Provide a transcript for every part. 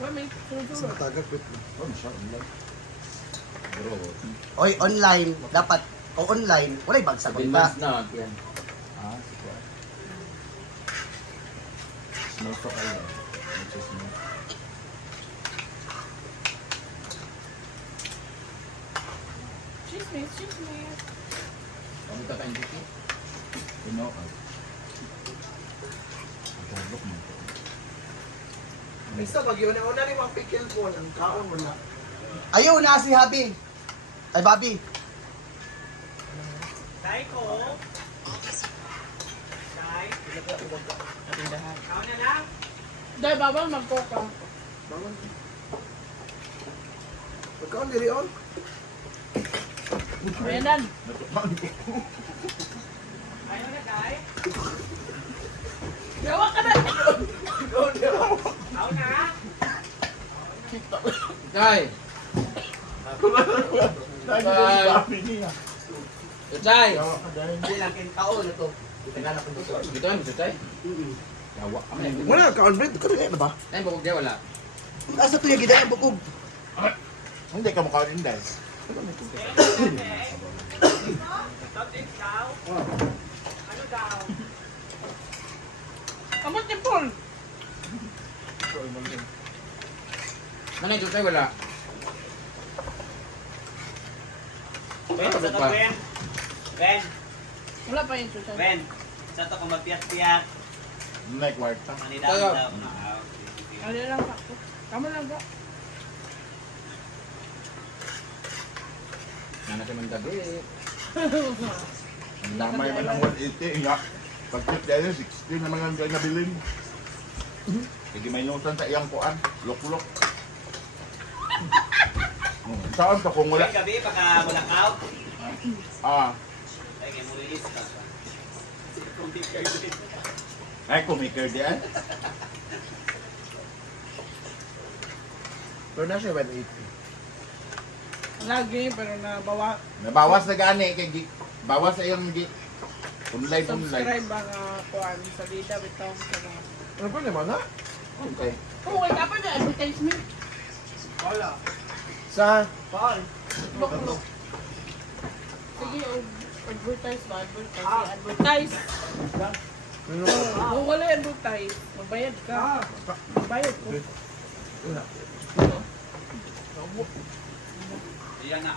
Sa tagat wait lang. Oy, online. Dapat, o online, walay bagsagon ka. na, yan. Ah, sige. Smoke pa kayo. Chismis. Kami ka tayong dito. Tulog mo. Mista pag yun, una rin mga pickle po, ang kaon mo na. Ayaw na si Habi. Ay, Bobby. Tay ko. Tay. Kau na lang. Dahil babang magkoka. Bawal. Pagkaon diri on. Ayan dan. Ayaw na, Tay. Gawa ka na. Kau na. Chay! Chay! Hindi lang kinakaon ito. Tingnan ako dito. Dito yan, dito Chay? Yawa. Wala, kaon bread. Kano yan na ba? Ay, bukog dia wala. Asa to yung gidaan bukog? Hindi ka mukha rin dahil. Don't eat daw. Ano daw? Amot ni Paul. Mana yung Chay wala? Ben, sa to, Ben. Ben, Wala pa yung susay. Ben. Sa to kung magpiyat-piyat. Like warta. Manidam Tayo. daw. Ah, okay. Ano lang ako. Kamu lang ba? Nana ka ng gabi. Ang damay man ang 180 nga. Pag-tip dahil 60 naman ang nabilin. Sige may nutan sa iyang kuan. Lok-lok. Saan ka kung wala? Ben, gabi, baka mulakaw. Ah, Ay, kaya mo release ka. ay kumaker diyan. Pero na siya 180. Lagi, pero nabawa. Nabawas na gani kay bawas sa iyang punlay. Subscribe ang kuhan sa Lida Bitong sa mga. Ano pa naman ha? Okay. Oh, wait, dapat na advertisement. Wala. Sa? Paul. Look. Sige, advertise ba? Advertise. Ano? Kung wala advertise, magbayad ka. Magbayad ko. Iyan na.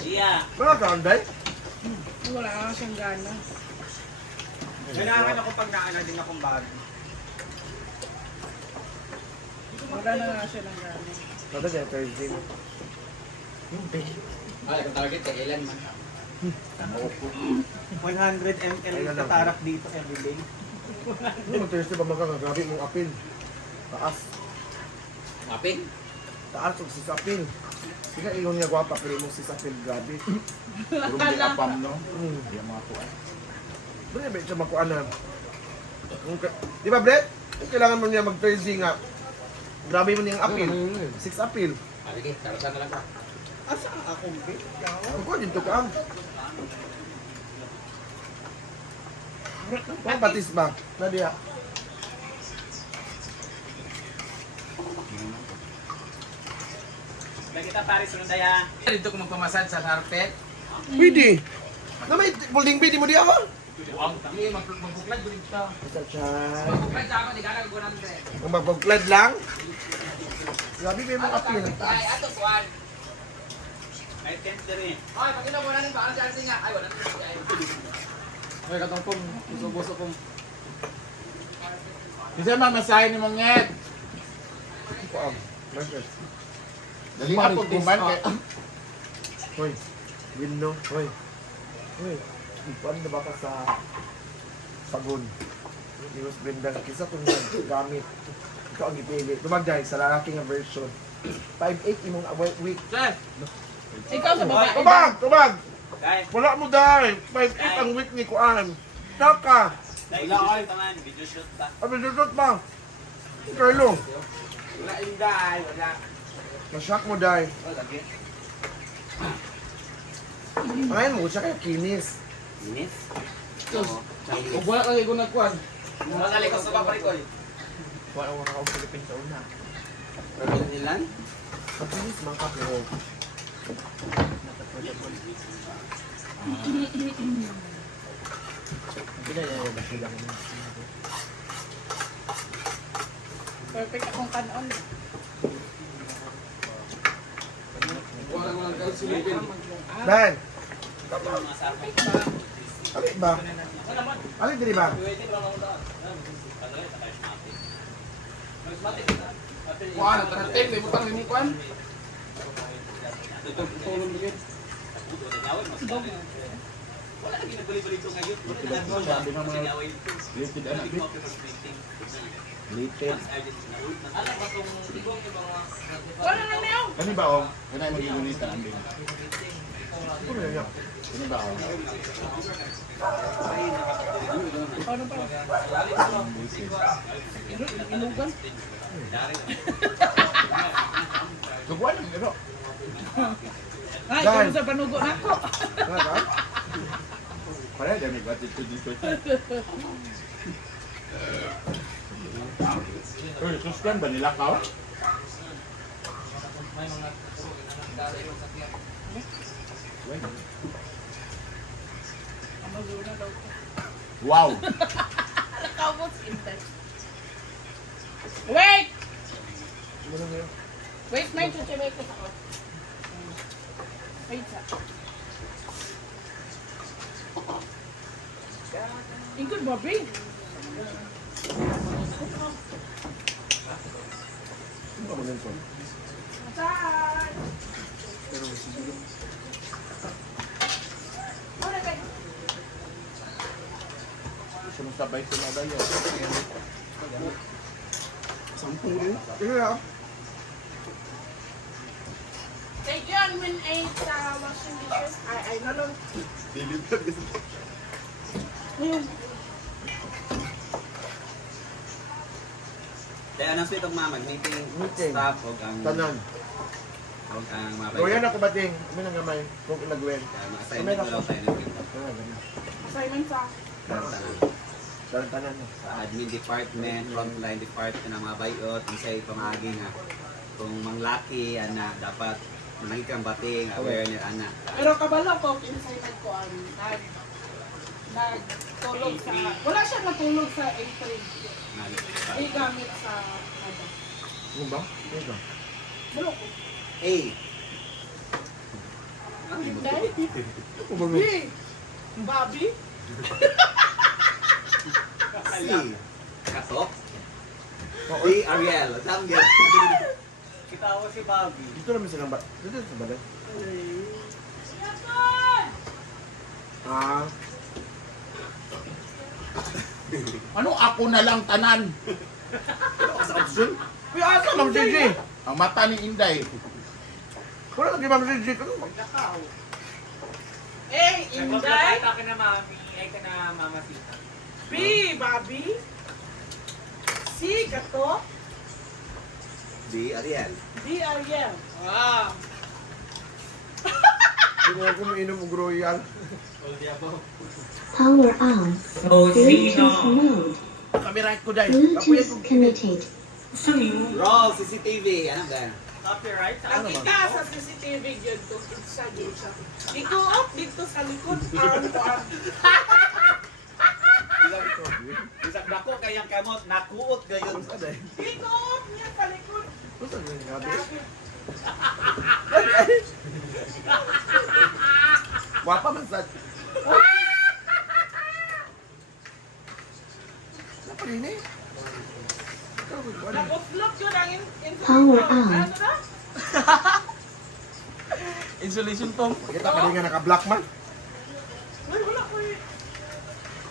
Iya. Wala kaon day? Wala ka siyang gana. Kailangan ako pag naana din akong bag. Wala na nga siya ng gana. Kada siya Thursday mo. Ay, kung target kay Ilan man. 100 ml katarak dito everyday. Ano Thursday ba magkagabi mong apil? Taas. Maping? Taas o si Sapil. Sige, ilong niya gwapa, pero mo si Sapil, grabe. Puro may apam no. Hmm. Yung mga kuan. Bre, ba siya makuha na. Di ba, Brett? Kailangan mo niya mag-Thursday nga. Grabe mo niyang apil. 6 apil. Ah, sige, karusan na lang ka. Asa akong bit? Ang kuha dito ka. Ang batis ba? Nadia. Lagi kita Paris Rundaya. Dito ko magpamasad sa carpet. Pwede. Na may folding bed mo di ako. Hindi, magbuklad ko dito. Isa siya. Magbuklad sa ako, di ka nagkukunan ko. Kung magpagklad lang. Grabe kayo mga apil. Ay, ato, kuhan. May tent rin. Ay, pag mo na rin ba? Ang chance nga. Ay, wala na. Ay, katong pong. Buso pong. Kasi mamasahin ni mong nged. Kuha. Marcus. Dali ako kuman kay Hoy. Window. Hoy. Hoy. Ipan na ba ka sa sabon? News Brenda. Kisa kung gamit. Ikaw ang ipili. Tumagday sa lalaki nga version. 5'8 imong week. Chef! Ikaw sa babae. Tubag! Tubag! Guys, Wala mo dahil. 5'8 ang week ni Kuan. Taka! video shoot naman. Video shoot ba? Abi dudot ba? Carlo. Wala yung dahil, wala. Nashock mo dahil. Oh, lagi. Ngayon mo siya kaya kinis. Inis? Kung wala kang ikaw nagkuhan. Magali ko sa paparikol. Wala ko na Philippines sa una. Ilan? Pagkinis man ka pero hindi na yan ba sila kami. Perfect akong kanon. Wala mo lang kayo silipin. Ben! Alin ba? Alin diri ba? Wala, tarating. May butang ni Kwan. Ito, tulong din. Sabi ng mga related anak bit. Related. Wala na niyo! Kani ba oh? Kani ay mag-iunita ang bin. Ano yan? Kani ba oh? Ano pa? Inugan? Subuan ang iro. Ay, Dahil- kung sa panugo na ko. Ano ka? Para dyan may batid to dito. Uy, suskan ba nila ka? Amazona daw ko. Wow! Nakabot intay. Wait! Ano nga? Wait, may chuchimay ko sa ko. Wait sa. Ingkod, Bobby. Ano ba ganito? Saan? Pero siguro. Wala ka. Sumasabay sila dayo. Sampung rin. Kaya Take yun when I sa washing dishes. Ay, nalong. dilipad kasi. Ayun. Kaya anong sweet of mama, meeting Meeting. staff o ang Tanan. mga Goyan ako bating. Kami nang gamay. Kung ilagwen. assignment ko lang tayo ng pinto. Ah, ganun. Assignment sa. Tanan. Sa admin department, frontline department ng mga bayot, yung sa'yo pamagi nga kung manglaki, ana, dapat manangit kang bating, aware niya, ana. Pero kabalo ko, kinasayman ko ang nagtulog sa... Wala siya natulog sa entry. Ay gamit sa... Ano ba? Ano ba? Bulok ko. A. Dahil? Ano ba? B! Bobby? C. Katok. Oo. D. Ariel. Samgyet. Kitawa si Bobby. Dito naman silang ba? Dito sa balay. Ah. Ano ako na lang tanan? Sa option? Uy, asa Ma'am JJ? Ang mata ni Inday. Wala lagi Ma'am JJ. Ano ba? A. Inday? ka na mami, ay ka na mama sita. B. Bobby? C. Kato? D. Ariel. D. Ariel. Wow. Hindi ako mainom og royal. Power on. Bluetooth mode. Kami right ko dahil. Kapuya Bluetooth ko. connected. Roll CCTV. Ano ba? Copyright? Nakita sa CCTV yun to. Isa yun siya. Iko up dito sa likod. Arm to arm. Isang dako kayang kamot, nakuot gayon. Iko up niya sa likod. Ano sa gabi? Grabe. Wapa man sa... Apa ini? Nag-upload yun ang Power on. Ano na? Insulation tong. Kita pa rin nga naka-black man. Uy, wala ko eh.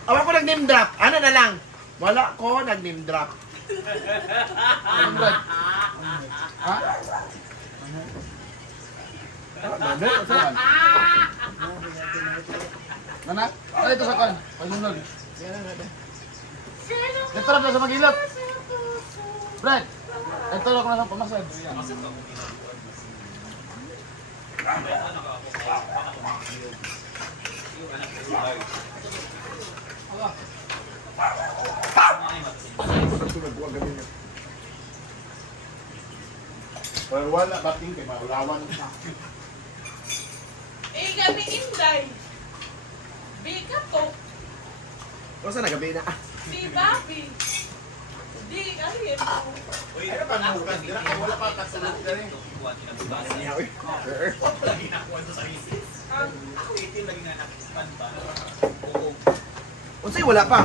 Awa ko nag-name drop. Ano na lang? Wala ko nag-name drop. Ha? Nanak? Ay, ito sa kan. Pagsunod. Ito lang sa magilap. Brad! Ito lang ko na sa pamasad. Sunod ko ang gabi niya. Pero wala bating kay maulawan. Eh, kami Inday. Bika to. O saan nagabi na? Si Bobby. Di, kasi Ano pa nahugas nila? Kaya wala pa kasunod ka rin. ang Unsay wala pa?